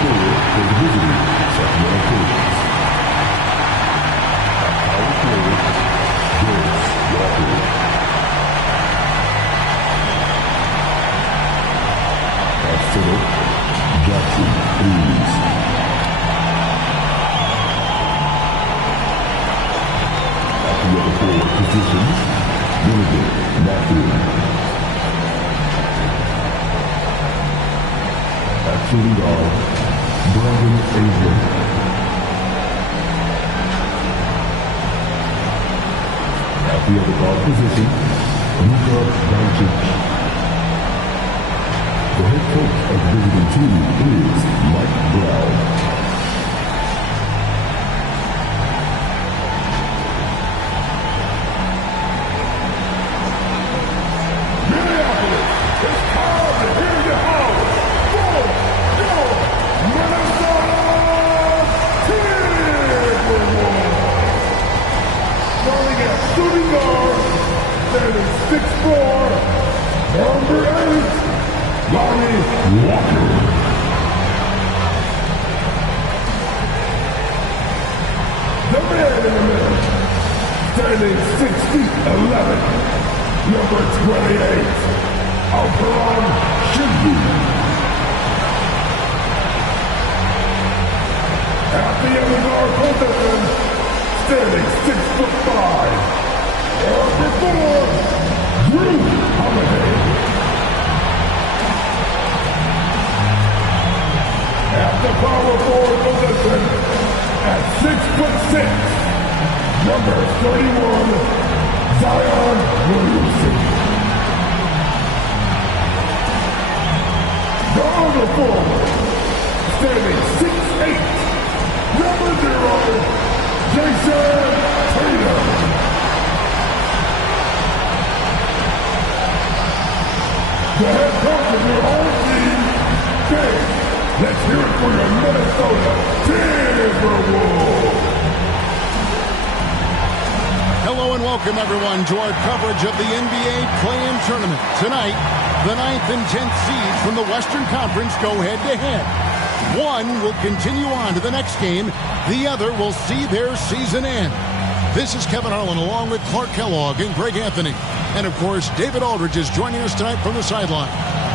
forward for the visiting Sacramento Kings. Power forward, Joyce Walker. At center, Jackson Hayes. At the other forward positions, William Matthew. At shooting guard, Brandon Avery. At the other guard position, Luka Doncic. The head coach of the visiting team is Mike Brown. Minneapolis, it's time to hear you howl for your Minnesota Timberwolves. Starting at shooting guard, standing 6'4", number 8. Lonnie Walker. The man in the middle, standing 6 feet 11, number 28, Alperon Shibby. At the other guard position, standing 6'5", number 4, Drew Holiday. At the power forward position, at 6'6", number 31, Zion Williamson. The other forward, standing 6'8", number 0, Jason Tatum. The head coach of your home team, Dave. Let's hear it for your Minnesota Timberwolves! Hello and welcome everyone to our coverage of the NBA Play-In Tournament. Tonight, the 9th and 10th seeds from the Western Conference go head-to-head. One will continue on to the next game. The other will see their season end. This is Kevin Harlan along with Clark Kellogg and Greg Anthony. And of course, David Aldridge is joining us tonight from the sideline.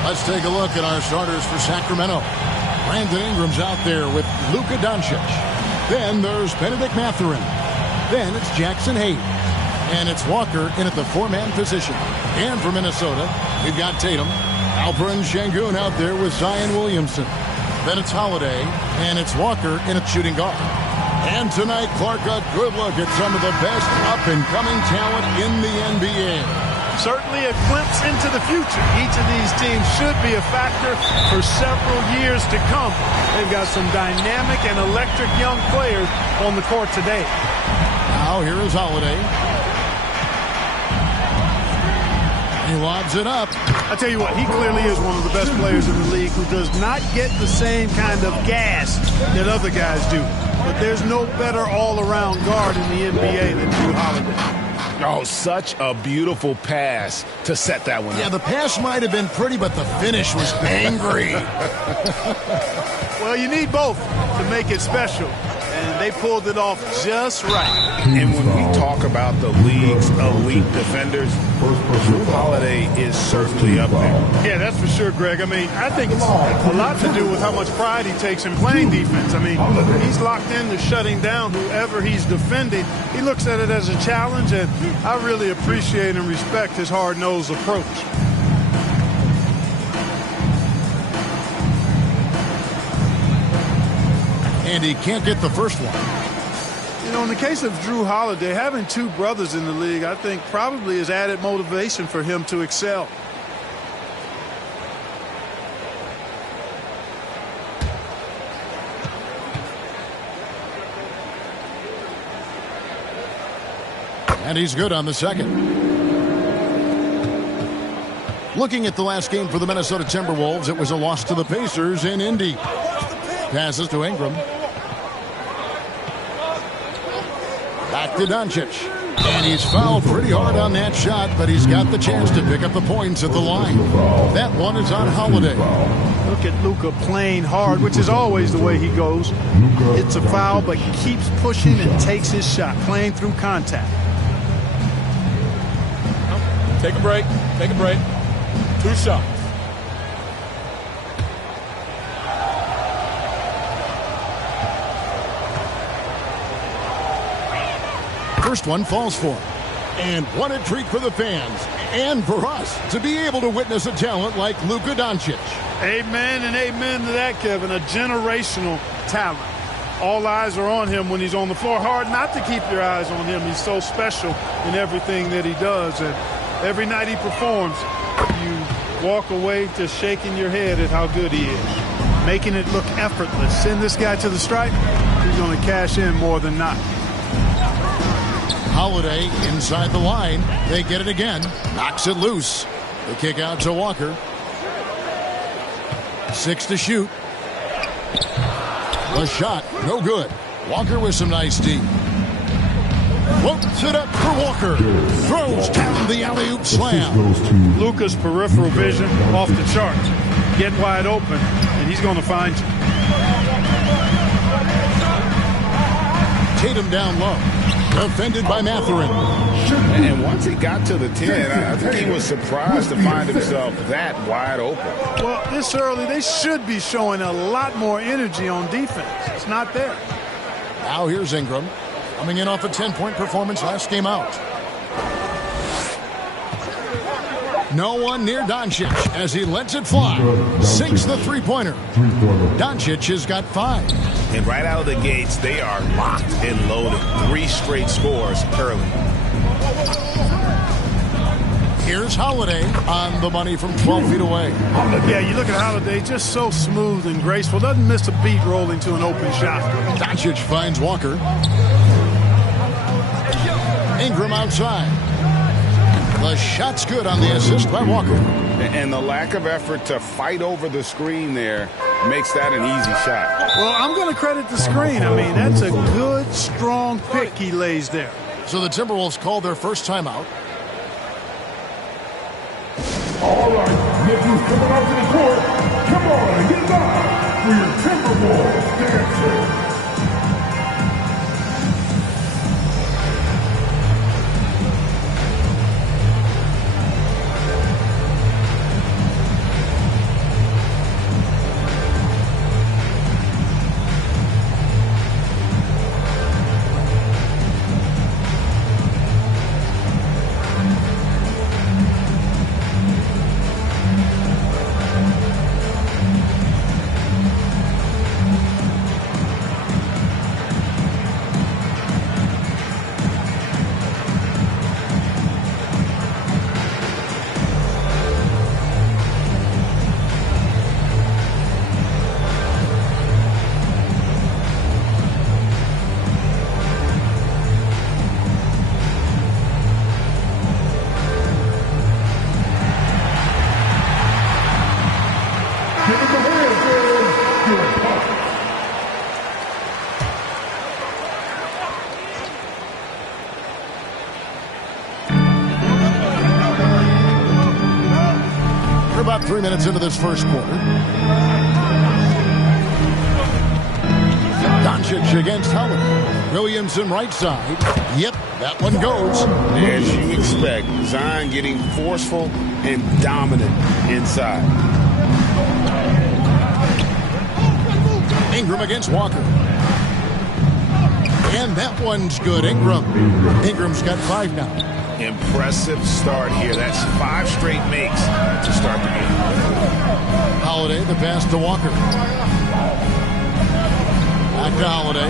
Let's take a look at our starters for Sacramento. Brandon Ingram's out there with Luka Doncic. Then there's Benedict Mathurin. Then it's Jackson Hayes. And it's Walker in at the 4-man position. And for Minnesota, we've got Tatum, Alperen Sengun out there with Zion Williamson. Then it's Holiday, and it's Walker in at shooting guard. And tonight, Clark, a good look at some of the best up-and-coming talent in the NBA. Certainly a glimpse into the future. Each of these teams should be a factor for several years to come. They've got some dynamic and electric young players on the court today. Now here is Holiday. He lobs it up. I tell you what, he clearly is one of the best players in the league who does not get the same kind of gas that other guys do. But there's no better all-around guard in the NBA than Drew Holiday. Oh, such a beautiful pass to set that one up. Yeah, the pass might have been pretty, but the finish was angry. Well, you need both to make it special. And they pulled it off just right. And when we talk about the league's elite defenders, Drew Holiday is certainly up there. Yeah, that's for sure, Greg. I mean, I think it's a lot to do with how much pride he takes in playing defense. I mean, he's locked into shutting down whoever he's defending. He looks at it as a challenge, and I really appreciate and respect his hard-nosed approach. And he can't get the first one. You know, in the case of Drew Holiday, having two brothers in the league, I think probably is added motivation for him to excel. And he's good on the second. Looking at the last game for the Minnesota Timberwolves, it was a loss to the Pacers in Indy. Passes to Ingram. Back to Doncic. And he's fouled pretty hard on that shot, but he's got the chance to pick up the points at the line. That one is on Holiday. Look at Luka playing hard, which is always the way he goes. It's a foul, but keeps pushing and takes his shot, playing through contact. Take a break. Take a break. 2 shots. First one falls for him. And what a treat for the fans and for us to be able to witness a talent like Luka Doncic. Amen and amen to that, Kevin. A generational talent. All eyes are on him when he's on the floor. Hard not to keep your eyes on him. He's so special in everything that he does. And every night he performs, you walk away just shaking your head at how good he is. Making it look effortless. Send this guy to the stripe, he's going to cash in more than not. Holiday inside the line. They get it again. Knocks it loose. The kick out to Walker. 6 to shoot. The shot, no good. Walker with some nice D. Floats it up for Walker. Throws down the alley-oop slam. Luka's peripheral vision off the charts. Get wide open, and he's going to find you. Tatum down low. Defended by Mathurin. And once he got to the 10, I think he was surprised to find himself that wide open. Well, this early, they should be showing a lot more energy on defense. It's not there. Now here's Ingram. Coming in off a 10-point performance last game out. No one near Doncic as he lets it fly. Sinks the three-pointer. Doncic has got 5. And right out of the gates, they are locked and loaded. 3 straight scores early. Here's Holiday on the money from 12 feet away. Yeah, you look at Holiday, just so smooth and graceful. Doesn't miss a beat rolling to an open shot. Doncic finds Walker. Ingram outside. The shot's good on the assist by Walker. And the lack of effort to fight over the screen there makes that an easy shot. Well, I'm going to credit the screen. I mean, that's a good, strong pick he lays there. So the Timberwolves called their first timeout. All right, Nichols coming out to the court. Come on, get live for your Timberwolves dancers. About 3 minutes into this first quarter. Doncic against Howard. Williamson right side. Yep, that one goes. As you expect, Zion getting forceful and dominant inside. Ingram against Walker. And that one's good. Ingram's got 5 now. Impressive start here. That's 5 straight makes to start the game. Holiday, the pass to Walker. Back to Holiday.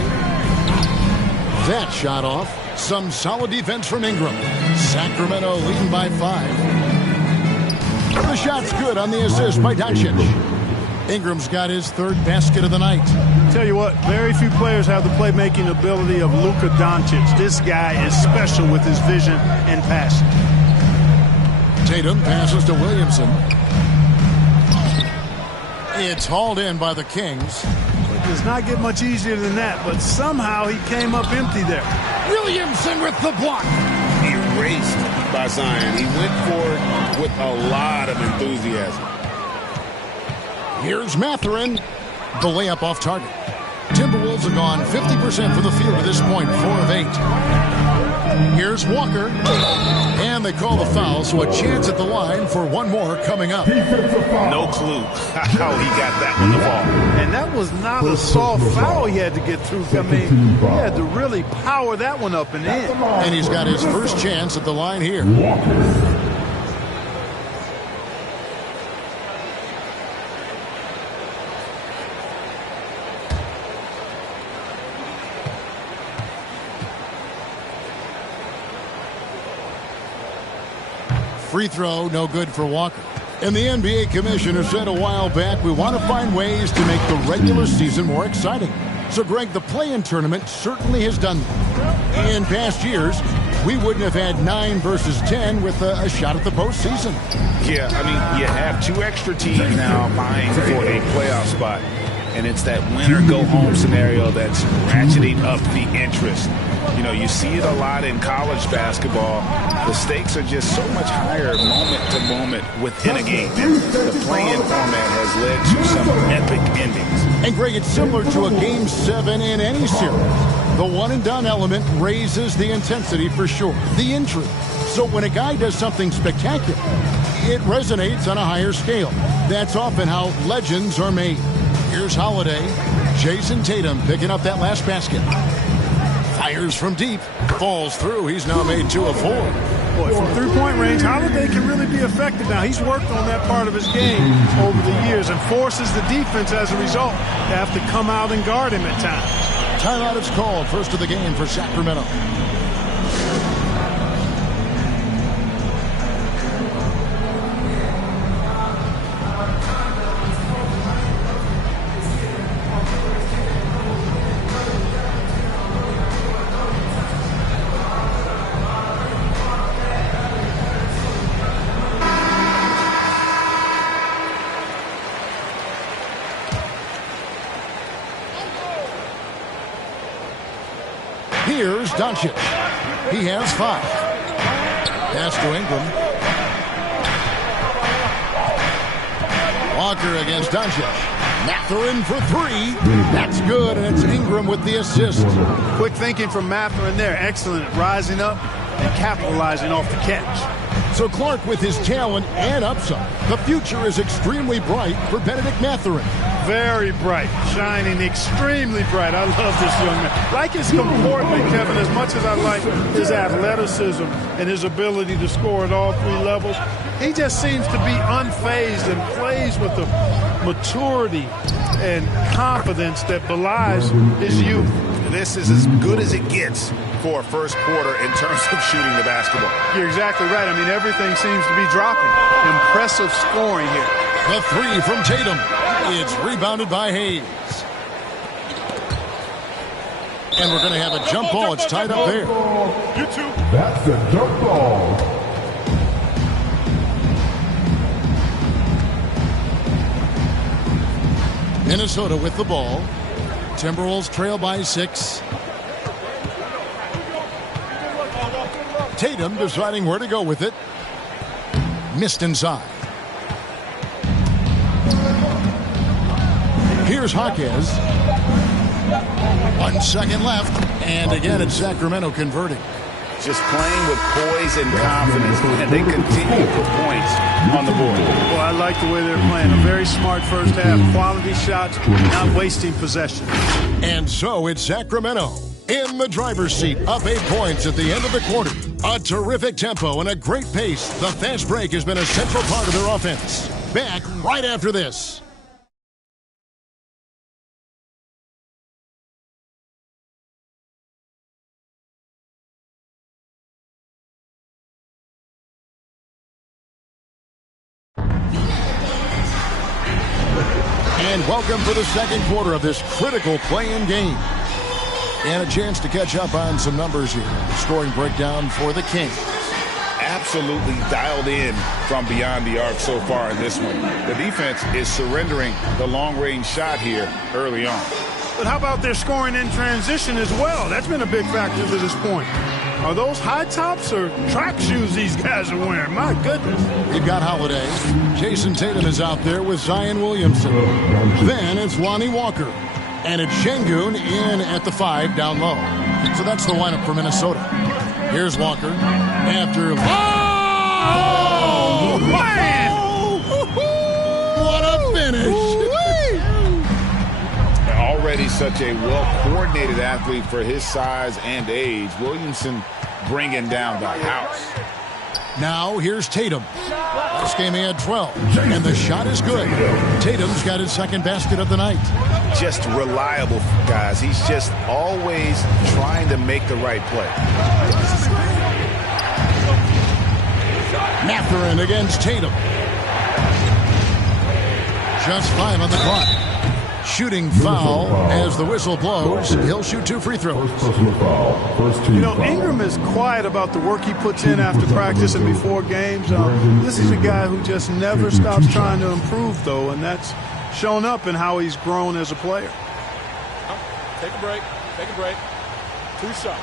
That shot off. Some solid defense from Ingram. Sacramento leading by 5. The shot's good on the assist by Doncic. Ingram's got his 3rd basket of the night. Tell you what, very few players have the playmaking ability of Luka Doncic. This guy is special with his vision and passion. Tatum passes to Williamson. It's hauled in by the Kings. It does not get much easier than that, but somehow he came up empty there. Williamson with the block. Erased by Zion. He went forward with a lot of enthusiasm. Here's Mathurin. The layup off target. Timberwolves have gone 50% from the field at this point, 4 of 8. Here's Walker. And they call the foul, so a chance at the line for one more coming up. No clue how he got that one to fall. And that was not a soft foul he had to get through. I mean, he had to really power that one up and in. And he's got his first chance at the line here. Free throw, no good for Walker. And the NBA commissioner said a while back, we want to find ways to make the regular season more exciting. So, Greg, the play-in tournament certainly has done that. In past years, we wouldn't have had 9 versus 10 with a shot at the postseason. Yeah, I mean, you have 2 extra teams now vying for a playoff spot. And it's that win-or-go-home scenario that's ratcheting up the interest. You know, you see it a lot in college basketball. The stakes are just so much higher moment to moment within a game. The play-in format has led to some epic endings. And, Greg, it's similar to a Game 7 in any series. The one-and-done element raises the intensity for sure, the intrigue. So when a guy does something spectacular, it resonates on a higher scale. That's often how legends are made. Here's Holiday. Jason Tatum picking up that last basket. Fires from deep. Falls through. He's now made 2 of 4. Boy, from three-point range, Holiday can really be effective now. He's worked on that part of his game over the years and forces the defense as a result to have to come out and guard him at times. Timeout is called. First of the game for Sacramento. Here's Doncic. He has 5. Pass to Ingram. Walker against Doncic. Mathurin for 3. That's good, and it's Ingram with the assist. Quick thinking from Mathurin there. Excellent at rising up and capitalizing off the catch. So Clark, with his talent and upside, the future is extremely bright for Benedict Mathurin. Very bright, shining extremely bright. I love this young man. Like his comportment, Kevin, as much as I like his athleticism and his ability to score at all 3 levels, he just seems to be unfazed and plays with the maturity and confidence that belies his youth. This is as good as it gets for a first quarter in terms of shooting the basketball. You're exactly right. I mean, everything seems to be dropping. Impressive scoring here. The 3 from Tatum. It's rebounded by Hayes. And we're going to have a jump ball. It's tied up there. You too. That's a jump ball. Minnesota with the ball. Timberwolves trail by 6. Tatum deciding where to go with it. Missed inside. Here's Jaquez. 1 second left. And again, it's Sacramento converting. Just playing with poise and confidence, and they continue to put points on the board. Well, I like the way they're playing. A very smart first half. Quality shots, not wasting possession. And so it's Sacramento in the driver's seat, up 8 points at the end of the quarter. A terrific tempo and a great pace. The fast break has been a central part of their offense. Back right after this. And welcome for the second quarter of this critical play-in game. And a chance to catch up on some numbers here. Scoring breakdown for the Kings. absolutely dialed in from beyond the arc so far in this one. The defense is surrendering the long-range shot here early on. But how about their scoring in transition as well? That's been a big factor to this point. Are those high tops or track shoes these guys are wearing? My goodness. You've got Holiday. Jason Tatum is out there with Zion Williamson. Then it's Lonnie Walker. And it's Şengün in at the 5 down low. So that's the lineup for Minnesota. Here's Walker. After... Oh! Man! What a finish! Already such a well-coordinated athlete for his size and age. Williamson bringing down the house. Now here's Tatum. Last game he had 12, and the shot is good. Tatum's got his second basket of the night. Just reliable, guys. He's just always trying to make the right play. Mathurin against Tatum. Just 5 on the clock. Shooting foul as the whistle blows. He'll shoot 2 free throws. You know, Ingram is quiet about the work he puts in after practice and before games. This is a guy who just never stops trying to improve, though, and that's shown up in how he's grown as a player. Take a break. Take a break. 2 shots.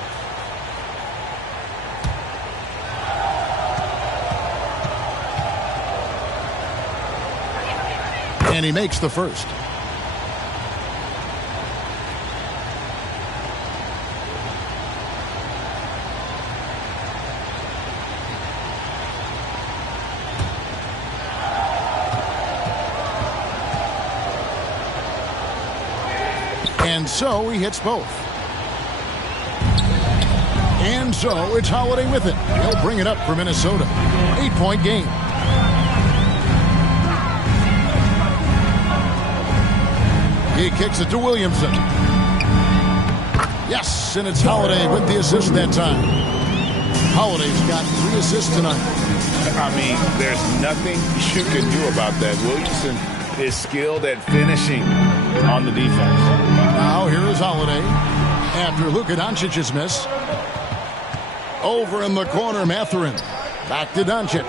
And he makes the first. And so he hits both. And so it's Holiday with it. He'll bring it up for Minnesota. 8-point game. He kicks it to Williamson. Yes, and it's Holiday with the assist that time. Holiday's got 3 assists tonight. I mean, there's nothing you can do about that. Williamson is skilled at finishing on the defense. Now here is Holiday after Luka Doncic's miss. Over in the corner, Mathurin. Back to Doncic.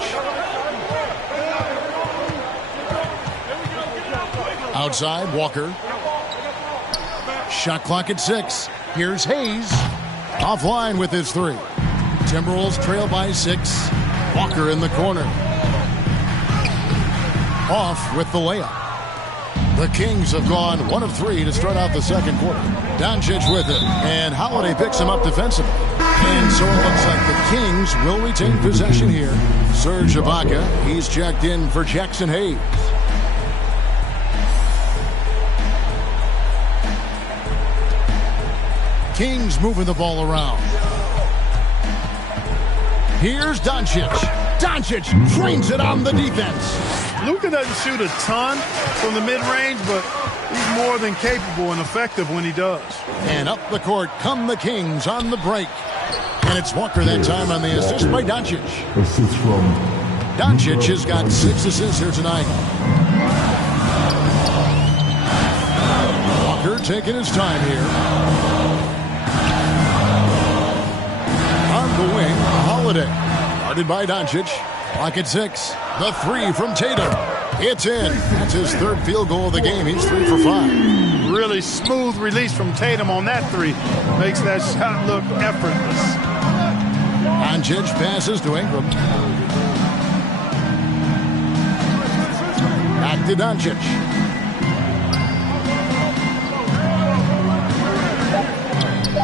Outside, Walker. Shot clock at 6. Here's Hayes. Offline with his 3. Timberwolves trail by 6. Walker in the corner. Off with the layup. The Kings have gone 1 of 3 to start out the second quarter. Doncic with it, and Holiday picks him up defensively. And so it looks like the Kings will retain possession here. Serge Ibaka, he's checked in for Jackson Hayes. Kings moving the ball around. Here's Doncic. Doncic drains it on the defense. Luka doesn't shoot a ton from the mid-range, but he's more than capable and effective when he does. And up the court come the Kings on the break. And it's Walker that time on the assist by Doncic. Assist from Doncic has got 6 assists here tonight. Walker taking his time here. On the wing, Holiday. Guarded by Doncic. Clock at 6. The 3 from Tatum. It's in. That's his 3rd field goal of the game. He's 3 for 5. Really smooth release from Tatum on that 3. Makes that shot look effortless. Doncic passes to Ingram. Back to Doncic.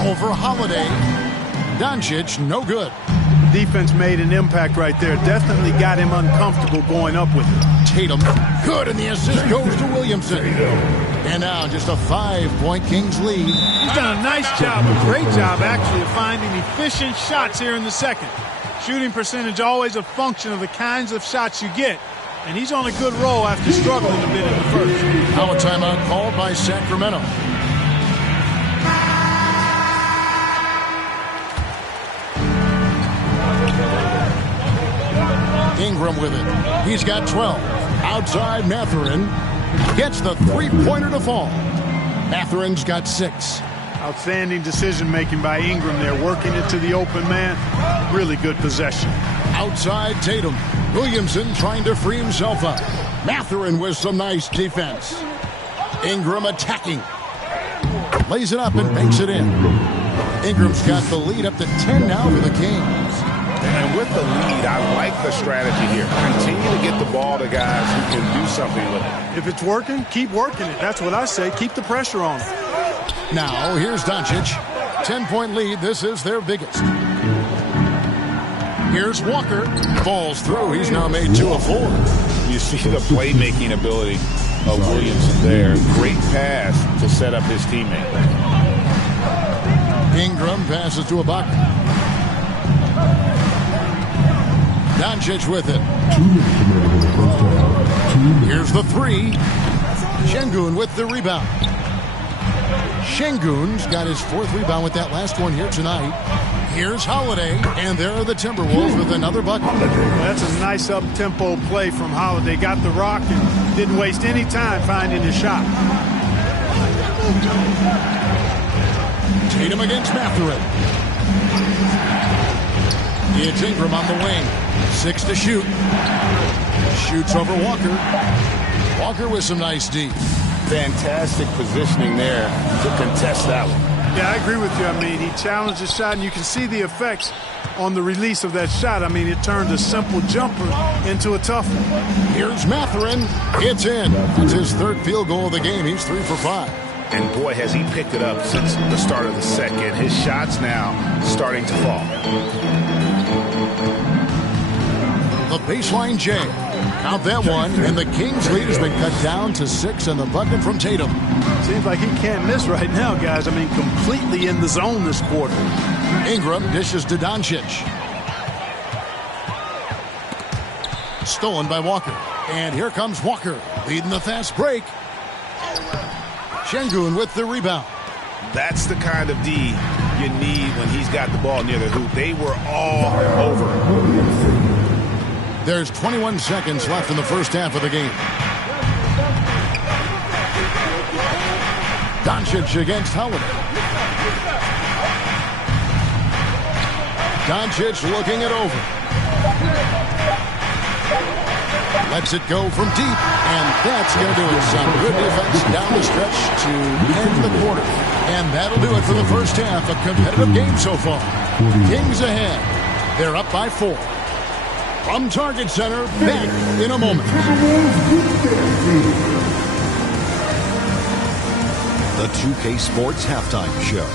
Over Holiday. Doncic, no good. Defense made an impact right there. Definitely got him uncomfortable going up with it. Tatum, good, and the assist goes to Williamson. And now just a 5-point Kings lead. He's done a nice job, a great job actually, of finding efficient shots here in the second. Shooting percentage always a function of the kinds of shots you get. And he's on a good roll after struggling a bit in the first. Now a timeout called by Sacramento. Ingram with it. He's got 12. Outside, Mathurin gets the 3-pointer to fall. Mathurin's got 6. Outstanding decision-making by Ingram there, working it to the open man. Really good possession. Outside Tatum. Williamson trying to free himself up. Mathurin with some nice defense. Ingram attacking. Lays it up and banks it in. Ingram's got the lead up to 10 now for the Kings. And with the lead, I like the strategy here. Continue to get the ball to guys who can do something with it. If it's working, keep working it. That's what I say. Keep the pressure on it. Now, here's Doncic. 10-point lead. This is their biggest. Here's Walker. Falls through. He's now made 2 of 4. You see the playmaking ability of Williamson there. Great pass to set up his teammate. Ingram passes to Ibaka. Doncic with it. Here's the 3. Şengün with the rebound. Şengün's got his 4th rebound with that last one here tonight. Here's Holiday, and there are the Timberwolves with another bucket. That's a nice up-tempo play from Holiday. Got the rock and didn't waste any time finding his shot. Tatum against Mathurin. It's Ingram on the wing. 6 to shoot. Shoots over Walker. Walker with some nice D. Fantastic positioning there to contest that one. Yeah, I agree with you. I mean, he challenged the shot, and you can see the effects on the release of that shot. I mean, it turned a simple jumper into a tough one. Here's Mathurin. It's in. That's his 3rd field goal of the game. He's 3 for 5. And boy, has he picked it up since the start of the second. His shots now starting to fall. The baseline J. Count that one. And the Kings' lead has been cut down to 6, and the bucket from Tatum. Seems like he can't miss right now, guys. I mean, completely in the zone this quarter. Ingram dishes to Doncic. Stolen by Walker. And here comes Walker, leading the fast break. Şengün with the rebound. That's the kind of D you need when he's got the ball near the hoop. They were all over. There's 21 seconds left in the first half of the game. Doncic against Holiday. Doncic looking it over. Lets it go from deep, and that's going to do it. Some good defense down the stretch to end the quarter. And that'll do it for the first half. A competitive game so far. Kings ahead. They're up by 4. From Target Center, back in a moment. The 2K Sports Halftime Show.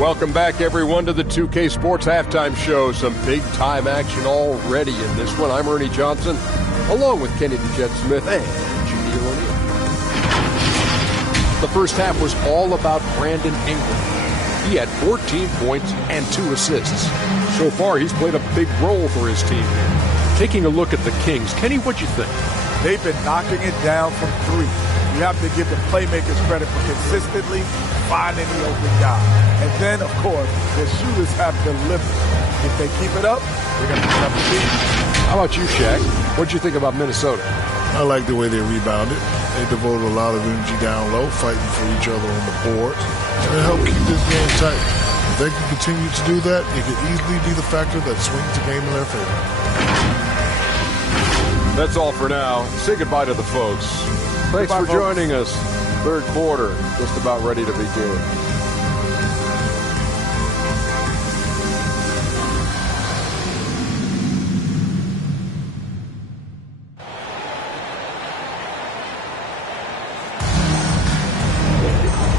Welcome back, everyone, to the 2K Sports Halftime Show. Some big-time action already in this one. I'm Ernie Johnson, along with Kenny the Jet Smith and Judy O'Neill. The first half was all about Brandon Ingram. He had 14 points and 2 assists. So far, he's played a big role for his team. Taking a look at the Kings, Kenny, what'd you think? They've been knocking it down from 3. You have to give the playmakers credit for consistently finding the open guy. And then, of course, the shooters have delivered. If they keep it up, they're going to be number 2. How about you, Shaq? What'd you think about Minnesota? I like the way they rebounded. They devoted a lot of energy down low, fighting for each other on the boards. And it helped keep this game tight. If they can continue to do that, it could easily be the factor that swings the game in their favor. That's all for now. Say goodbye to the folks. Thanks for joining us. Third quarter, just about ready to begin.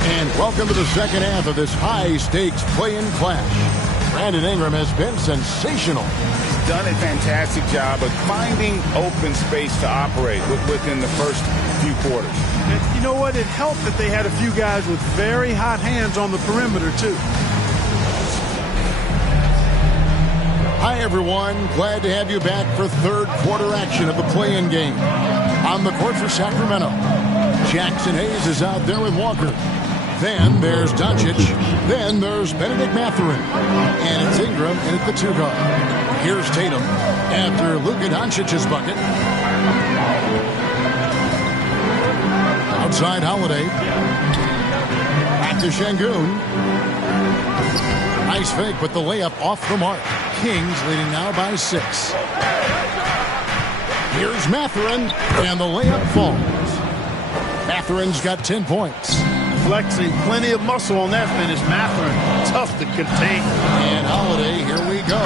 And welcome to the second half of this high-stakes play-in clash. Brandon Ingram has been sensational. He's done a fantastic job of finding open space to operate within the first few quarters. And you know what? It helped that they had a few guys with very hot hands on the perimeter, too. Hi, everyone. Glad to have you back for third quarter action of the play-in game. On the court for Sacramento, Jackson Hayes is out there with Walker. Then there's Doncic. Then there's Benedict Mathurin. And it's Ingram in at the 2 guard. Here's Tatum after Luka Doncic's bucket. Outside Holiday. Back to Şengün. Nice fake, but the layup off the mark. Kings leading now by 6. Here's Mathurin, and the layup falls. Mathurin's got 10 points. Flexing plenty of muscle on that finish. Mathurin, tough to contain. And Holiday, here we go.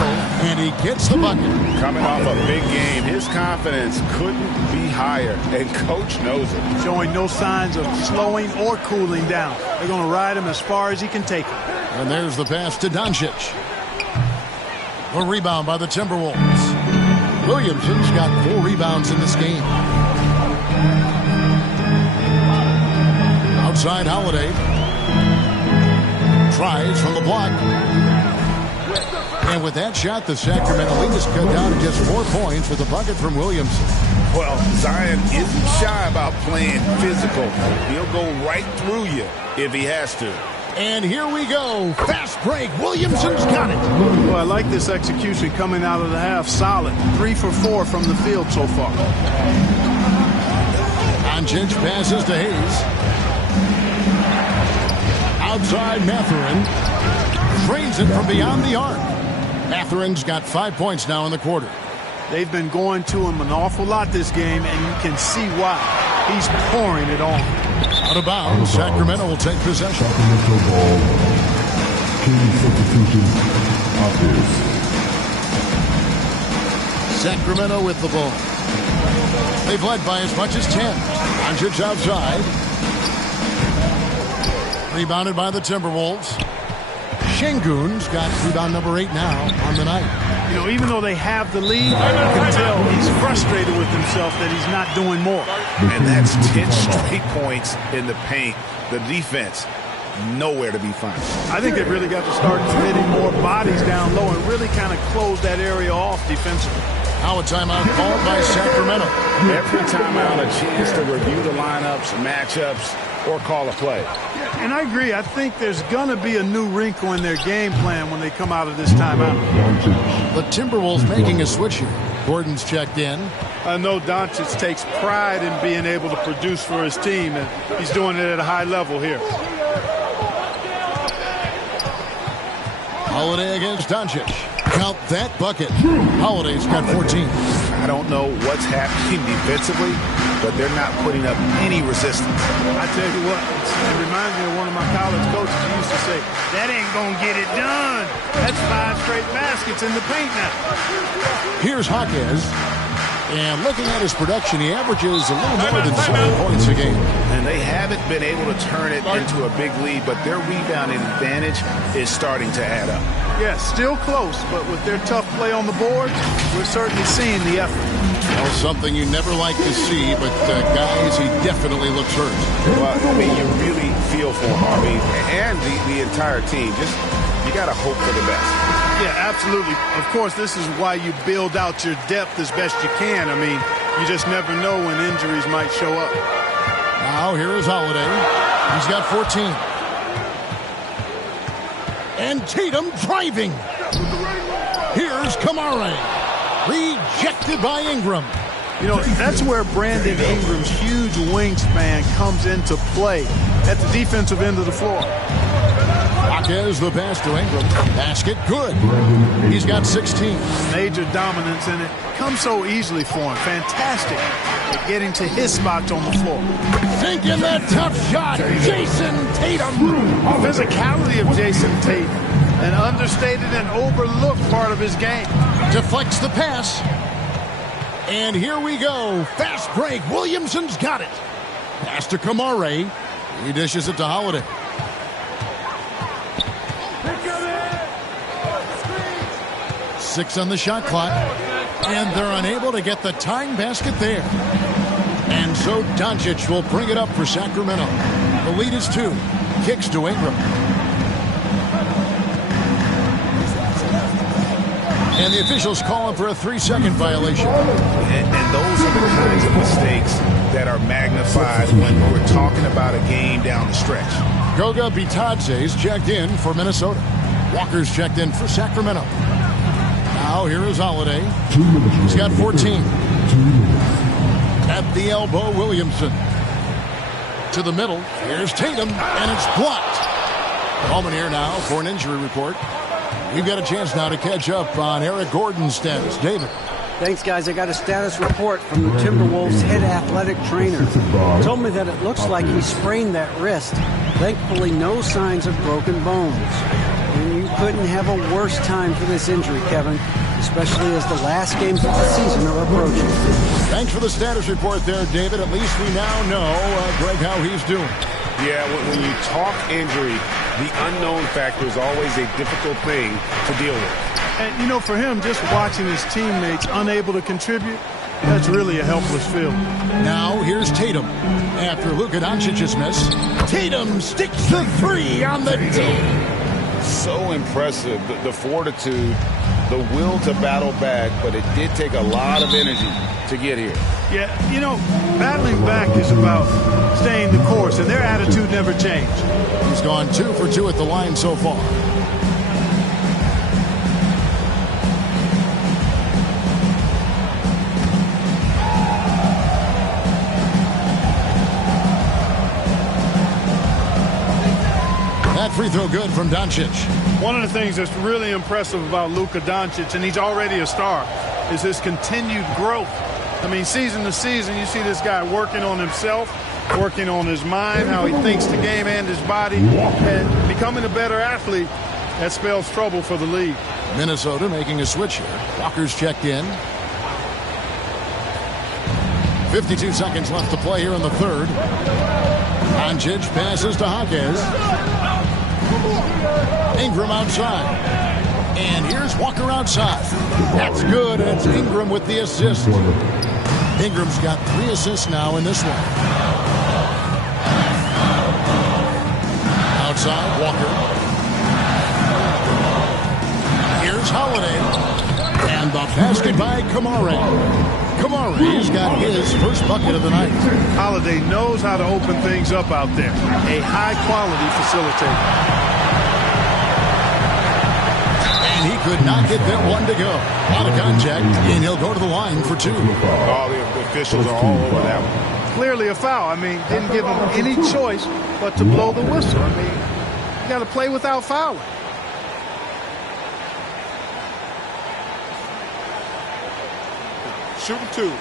And he gets the bucket. Coming off a big game, his confidence couldn't be higher, and Coach knows it. Showing no signs of slowing or cooling down. They're going to ride him as far as he can take him. And there's the pass to Doncic. A rebound by the Timberwolves. Williamson's got 4 rebounds in this game. Outside Holiday. Tries from the block. And with that shot, the Sacramento lead is cut down to just 4 points with a bucket from Williamson. Well, Zion isn't shy about playing physical. He'll go right through you if he has to. And here we go. Fast break. Williamson's got it. Well, I like this execution coming out of the half. Solid. 3 for 4 from the field so far. Doncic passes to Hayes. Outside Mathurin. Drains it from beyond the arc. Mathurin's got 5 points now in the quarter. They've been going to him an awful lot this game, and you can see why. He's pouring it on. Out of bounds, Sacramento will take possession. Sacramento ball. King substitution obvious. Sacramento with the ball. They've led by as much as 10. Doncic outside. Rebounded by the Timberwolves. Şengün's got rebound number 8 now on the night. You know, even though they have the lead, you can tell he's frustrated with himself that he's not doing more. And that's 10 straight points in the paint. The defense, nowhere to be found. I think they've really got to start committing more bodies down low and really kind of close that area off defensively. Now a timeout called by Sacramento. Every timeout, a chance to review the lineups, matchups, or call a play. And I agree. I think there's going to be a new wrinkle in their game plan when they come out of this timeout. The Timberwolves making a switch here. Gordon's checked in. I know Doncic takes pride in being able to produce for his team, and he's doing it at a high level here. Holiday against Doncic. Count that bucket. Holiday's got 14. I don't know what's happening defensively, but they're not putting up any resistance. I tell you what, it reminds me of one of my college coaches who used to say, that ain't going to get it done. That's 5 straight baskets in the paint now. Here's Hawkins. And looking at his production, he averages a little more than 7 points a game. And they haven't been able to turn it into a big lead, but their rebounding advantage is starting to add up. Yeah, still close, but with their tough play on the boards, we're certainly seeing the effort. Well, something you never like to see, but guys, he definitely looks hurt. Well, I mean, you really feel for him, Harvey, and the entire team. Just, you got to hope for the best. Yeah, absolutely. Of course, this is why you build out your depth as best you can. I mean, you just never know when injuries might show up. Now, here is Holiday. He's got 14. And Tatum driving. Here's Kamara. Rejected by Ingram. You know, that's where Brandon Ingram's huge wingspan comes into play at the defensive end of the floor. Marquez the pass to Ingram. Basket good. He's got 16. Major dominance in it. Comes so easily for him. Fantastic at getting to his spots on the floor. Thinking that tough shot. Jason Tatum. Physicality of Jason Tatum. An understated and overlooked part of his game. Deflects the pass. And here we go. Fast break. Williamson's got it. Pass to Kamara. He dishes it to Holiday. Six on the shot clock. And they're unable to get the tying basket there. And so Doncic will bring it up for Sacramento. The lead is 2. Kicks to Ingram. And the officials call him for a 3-second violation. And those are the kinds of mistakes that are magnified when we're talking about a game down the stretch. Goga Bitadze's checked in for Minnesota. Walker's checked in for Sacramento. Now here is Holiday. He's got 14. At the elbow, Williamson. to the middle. Here's Tatum, and it's blocked. Coleman here now for an injury report. We've got a chance now to catch up on Eric Gordon's status. David. Thanks, guys. I got a status report from the Timberwolves head athletic trainer. He told me that it looks like he sprained that wrist. Thankfully, no signs of broken bones. And you couldn't have a worse time for this injury, Kevin, especially as the last games of the season are approaching. Thanks for the status report there, David. At least we now know, Greg, how he's doing. Yeah, when you talk injury, the unknown factor is always a difficult thing to deal with. And, you know, for him, just watching his teammates unable to contribute, that's really a helpless feeling. Now, here's Tatum. After Luka Doncic's miss, Tatum sticks the three on the D. So impressive, the fortitude, the will to battle back, but it did take a lot of energy to get here. Yeah, you know, battling back is about staying the course, and their attitude never changed. He's gone 2 for 2 at the line so far. That free throw good from Doncic. One of the things that's really impressive about Luka Doncic, and he's already a star, is his continued growth. I mean, season to season, you see this guy working on himself, working on his mind, how he thinks the game and his body, and becoming a better athlete. That spells trouble for the league. Minnesota making a switch here. Walker's checked in. 52 seconds left to play here in the third. Doncic passes to Hawkins. Ingram outside. And here's Walker outside. That's good, and it's Ingram with the assist. Ingram's got 3 assists now in this one. Outside, Walker. Here's Holiday. And the basket by Kamara. Kamara's got his first bucket of the night. Holiday knows how to open things up out there. A high-quality facilitator. And he could not get that one to go. Out of contact, and he'll go to the line for 2. All the officials are all over that one. Clearly a foul. I mean, didn't give him any choice but to blow the whistle. I mean, you got to play without fouling. Shooting 2.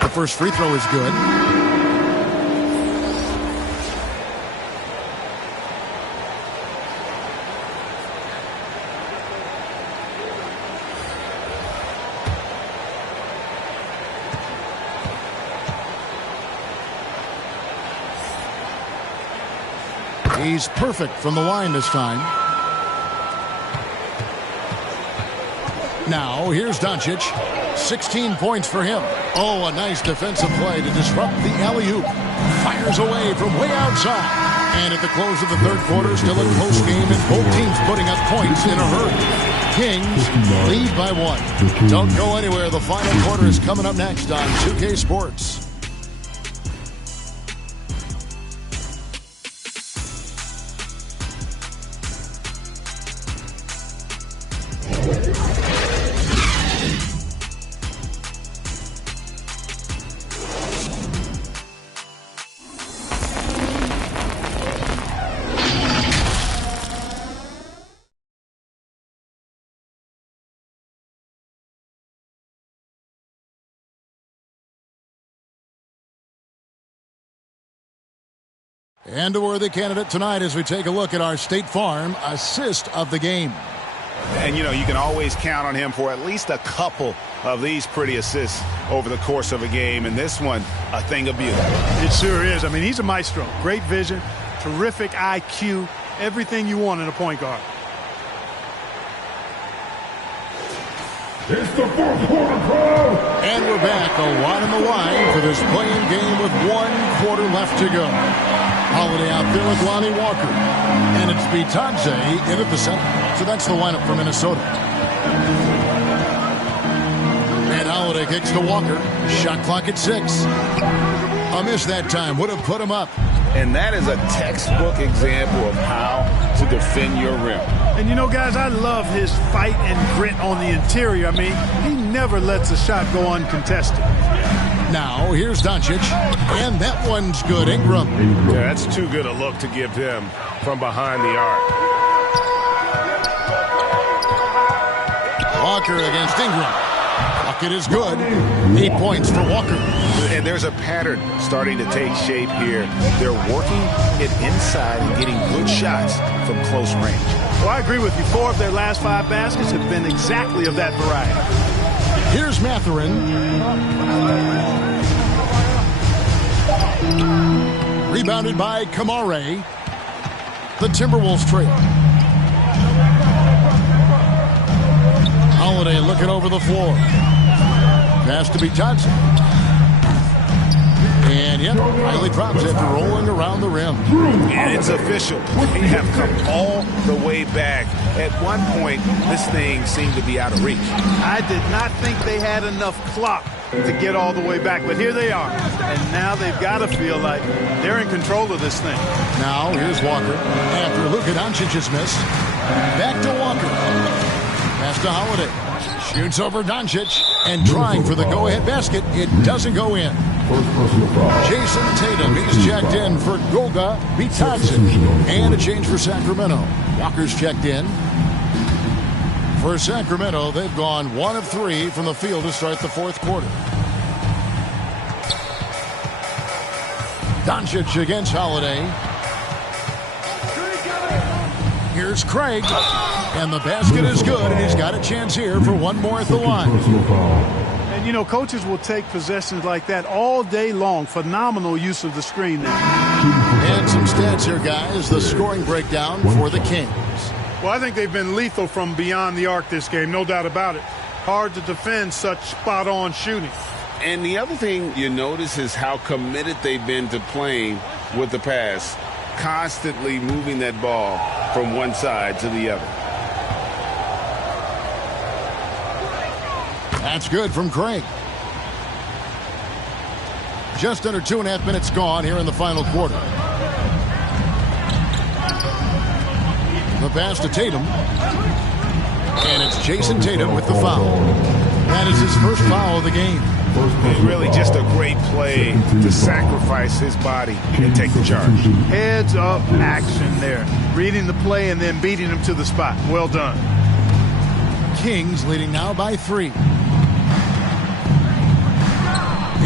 The first free throw is good. He's perfect from the line this time. Now, here's Doncic. 16 points for him. Oh, a nice defensive play to disrupt the alley-oop. Fires away from way outside. And at the close of the third quarter, still a close game, and both teams putting up points in a hurry. Kings lead by 1. Don't go anywhere. The final quarter is coming up next on 2K Sports. And a worthy candidate tonight as we take a look at our State Farm assist of the game. And, you know, you can always count on him for at least a couple of these pretty assists over the course of a game. And this one, a thing of beauty. It sure is. I mean, he's a maestro. Great vision, terrific IQ, everything you want in a point guard. It's the fourth quarter, crowd. And we're back, a lot on the line for this playing game with 1 quarter left to go. Holiday out there with Lonnie Walker. And it's Bitadze in at the center. So that's the lineup for Minnesota. And Holiday kicks to Walker. Shot clock at 6. A miss that time would have put him up. And that is a textbook example of how to defend your rim. And, you know, guys, I love his fight and grit on the interior. I mean, he never lets a shot go uncontested. Now, here's Doncic, and that one's good. Ingram. Yeah, that's too good a look to give him from behind the arc. Walker against Ingram. Bucket is good. 8 points for Walker. And there's a pattern starting to take shape here. They're working it inside and getting good shots from close range. Well, I agree with you. 4 of their last 5 baskets have been exactly of that variety. Here's Mathurin. Rebounded by Kamare. The Timberwolves trail. Holiday looking over the floor. Pass to be Johnson. And yep, finally drops after rolling around the rim. And it's official. They have come all the way back. At one point, this thing seemed to be out of reach. I did not think they had enough clock to get all the way back, but here they are. And now they've got to feel like they're in control of this thing. Now, here's Walker. After Luka Doncic's miss, back to Walker. Pass to Holiday. Shoots over Doncic and trying for the go-ahead basket. It doesn't go in. Jason Tatum, he's checked in for Goga Bitadze. And a change for Sacramento. Walker's checked in. For Sacramento, they've gone 1 of 3 from the field to start the 4th quarter. Doncic against Holiday. Here's Craig. And the basket is good, and he's got a chance here for one more at the line. And, you know, coaches will take possessions like that all day long. Phenomenal use of the screen there. And some stats here, guys. The scoring breakdown for the Kings. Well, I think they've been lethal from beyond the arc this game, no doubt about it. Hard to defend such spot-on shooting. And the other thing you notice is how committed they've been to playing with the pass, constantly moving that ball from one side to the other. That's good from Craig. Just under 2.5 minutes gone here in the final quarter. The pass to Tatum. And it's Jason Tatum with the foul. That is his first foul of the game. It's really just a great play to sacrifice his body and take the charge. Heads up action there. Reading the play and then beating him to the spot. Well done. Kings leading now by 3.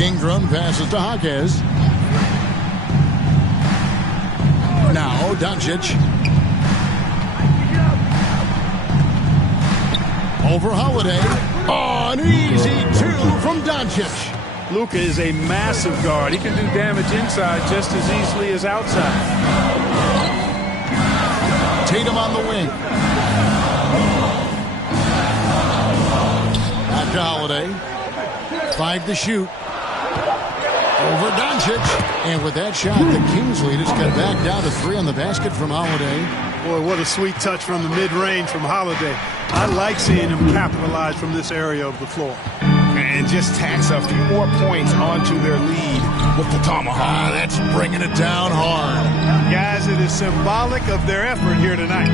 Ingram passes to Jaquez. Now Doncic. Over Holiday. Oh, an easy 2 from Doncic. Luka is a massive guard. He can do damage inside just as easily as outside. Tatum on the wing. Back to Holiday. 5 to shoot. Over Doncic. And with that shot, the Kings lead has cut back down to 3 on the basket from Holiday. Boy, what a sweet touch from the mid-range from Holiday. I like seeing him capitalize from this area of the floor. And just tacks a few more points onto their lead with the tomahawk. That's bringing it down hard. Guys, it is symbolic of their effort here tonight.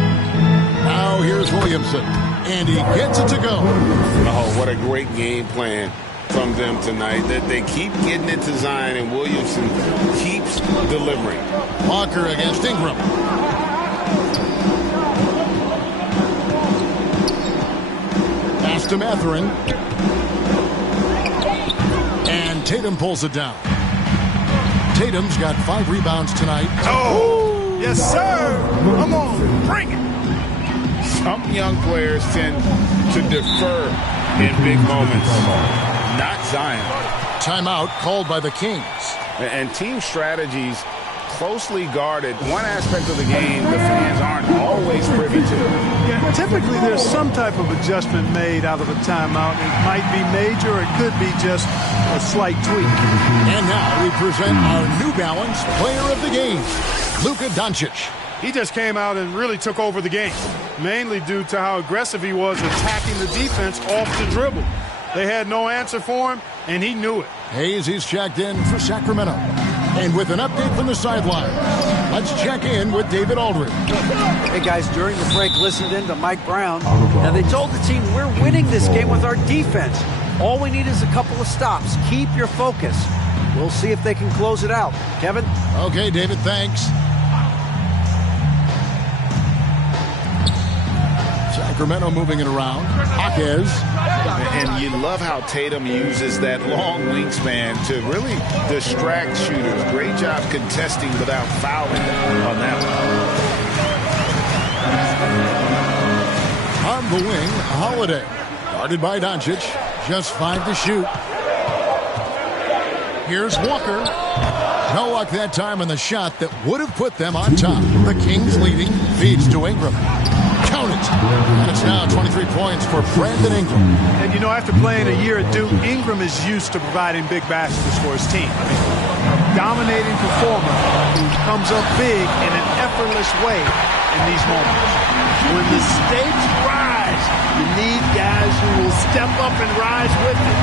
Now here's Williamson. And he gets it to go. Oh, what a great game plan from them tonight. That they keep getting it to Zion, and Williamson keeps delivering. Walker against Ingram. Pass to Mathurin. And Tatum pulls it down. Tatum's got 5 rebounds tonight. Oh, yes, sir. Come on, bring it. Some young players tend to defer in big moments. Not Zion. Timeout called by the Kings. And team strategies closely guarded. One aspect of the game the fans aren't always privy to. Yeah, typically there's some type of adjustment made out of a timeout. It might be major, or it could be just a slight tweak. And now we present our New Balance player of the game, Luka Doncic. He just came out and really took over the game, mainly due to how aggressive he was attacking the defense off the dribble. They had no answer for him, and he knew it. Hayes, he's checked in for Sacramento. And with an update from the sideline, let's check in with David Aldridge. Hey guys, during the break, listened in to Mike Brown. Now they told the team, we're winning this game with our defense. All we need is a couple of stops. Keep your focus. We'll see if they can close it out. Kevin? Okay, David, thanks. Sacramento moving it around. Jaquez. And you love how Tatum uses that long wingspan to really distract shooters. Great job contesting without fouling on that one. On the wing, Holiday. Guarded by Doncic. Just 5 to shoot. Here's Walker. No luck that time on the shot that would have put them on top. The Kings leading. Feeds to Ingram. Count it. And it's now 23 points for Brandon Ingram. And you know, after playing a year at Duke, Ingram is used to providing big baskets for his team. I mean, a dominating performer who comes up big in an effortless way in these moments. When the stakes rise, you need guys who will step up and rise with it.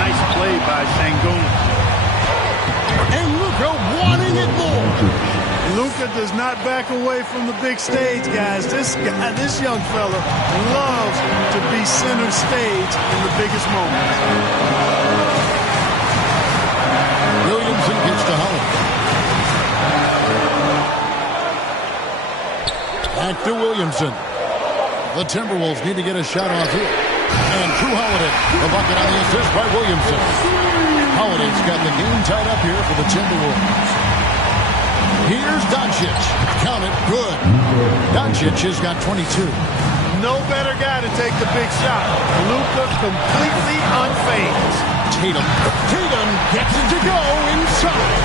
Nice play by Sengun. And Luka wanting it more. Luka does not back away from the big stage, guys. This young fella loves to be center stage in the biggest moments. Williamson gets to Holiday. Back to Williamson. The Timberwolves need to get a shot off here. And Drew Holiday, the bucket on the assist by Williamson. Holiday's got the game tied up here for the Timberwolves. Here's Doncic. Count it. Good. Doncic has got 22. No better guy to take the big shot. Luka completely unfazed. Tatum gets it to go inside.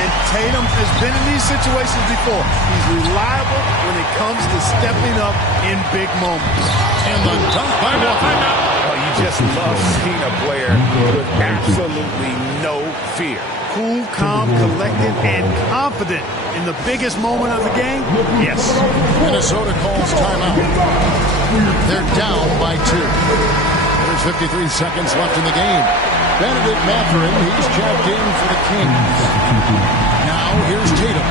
And Tatum has been in these situations before. He's reliable when it comes to stepping up in big moments. And the dunk by Walker. Oh, you just love seeing a player with absolutely no fear. Cool, calm, collected, and confident in the biggest moment of the game? Yes. Minnesota calls timeout. They're down by 2. There's 53 seconds left in the game. Benedict Mathurin, he's checked in for the Kings. Now here's Tatum.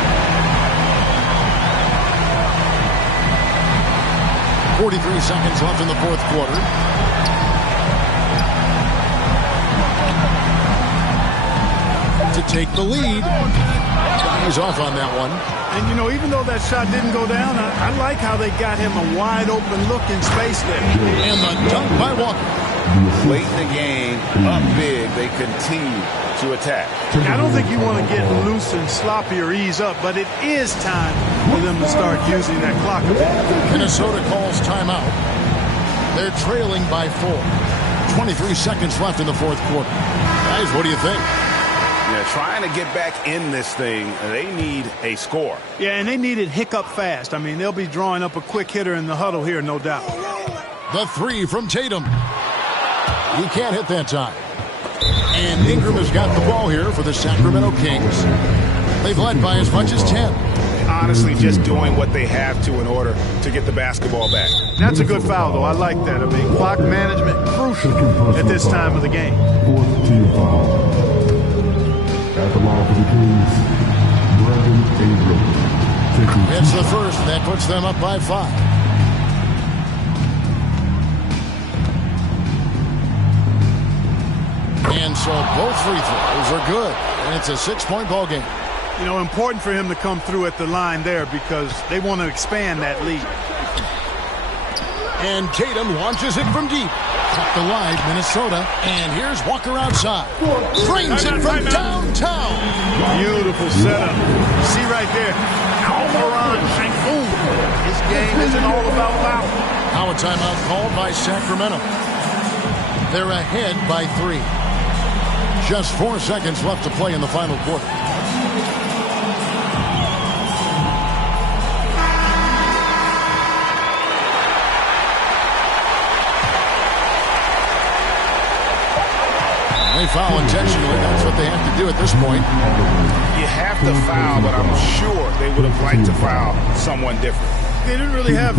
43 seconds left in the fourth quarter. To take the lead. He's off on that one. And, you know, even though that shot didn't go down, I like how they got him a wide-open look in space there. And the dunk by Walker. Late in the game, up big, they continue to attack. I don't think you want to get loose and sloppy or ease up, but it is time for them to start using that clock a bit. Minnesota calls timeout. They're trailing by 4. 23 seconds left in the fourth quarter. Guys, what do you think? Yeah, trying to get back in this thing, they need a score. Yeah, and they need it hiccup fast. I mean, they'll be drawing up a quick hitter in the huddle here, no doubt. The 3 from Tatum. He can't hit that time. And Ingram has got the ball here for the Sacramento Kings. They've led by as much as 10. Honestly, just doing what they have to in order to get the basketball back. That's a good foul, though. I like that. I mean, clock management crucial at this time of the game. Fourth team foul. At the line for the Kings, Brandon Ingram. It's the first. That puts them up by 5. And so both free throws are good. And it's a 6-point ball game. You know, important for him to come through at the line there because they want to expand that lead. And Tatum launches it from deep. Kept alive, Minnesota. And here's Walker outside. Drains it from downtown. Beautiful setup. See right there. Almiron Sengun. His game isn't all about power. Now a timeout called by Sacramento. They're ahead by 3. Just 4 seconds left to play in the final quarter. They foul intentionally. That's what they have to do at this point. You have to foul, but I'm sure they would have liked to foul someone different. They didn't really have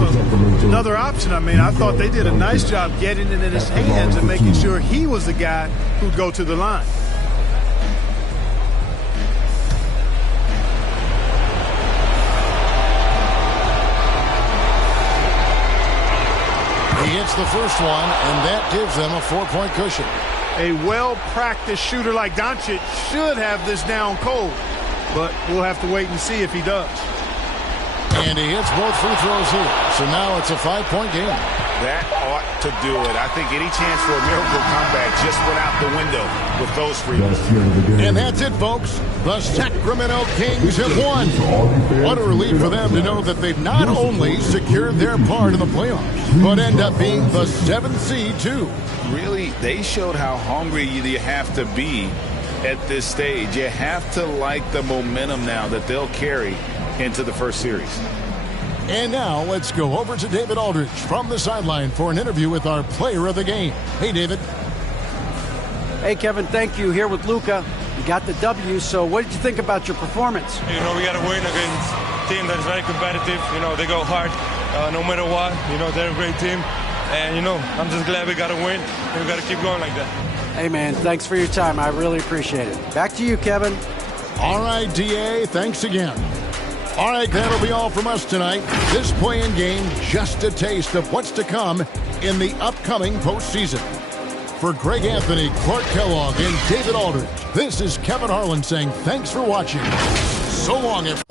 another option. I mean, I thought they did a nice job getting it in his hands and making sure he was the guy who'd go to the line. hits the first one, and that gives them a 4-point cushion. A well-practiced shooter like Doncic should have this down cold, but we'll have to wait and see if he does. And he hits both free throws here, so now it's a 5-point game. That ought to do it. I think any chance for a miracle comeback just went out the window with those free throws. And that's it, folks. The Sacramento Kings have won. What a relief for them to know that they've not only secured their part in the playoffs, but end up being the 7th seed, too. Really, they showed how hungry you have to be at this stage. You have to like the momentum now that they'll carry into the first series. And now let's go over to David Aldridge from the sideline for an interview with our player of the game. Hey, David. Hey, Kevin, thank you. Here with Luka. You got the W, so what did you think about your performance? You know, we got to win against a team that is very competitive. You know, they go hard no matter what. You know, they're a great team. And, you know, I'm just glad we got to win. And we got to keep going like that. Hey, man, thanks for your time. I really appreciate it. Back to you, Kevin. All right, D.A., thanks again. All right, that'll be all from us tonight. This play-in game, just a taste of what's to come in the upcoming postseason. For Greg Anthony, Clark Kellogg, and David Aldridge, this is Kevin Harlan saying thanks for watching. So long, everyone.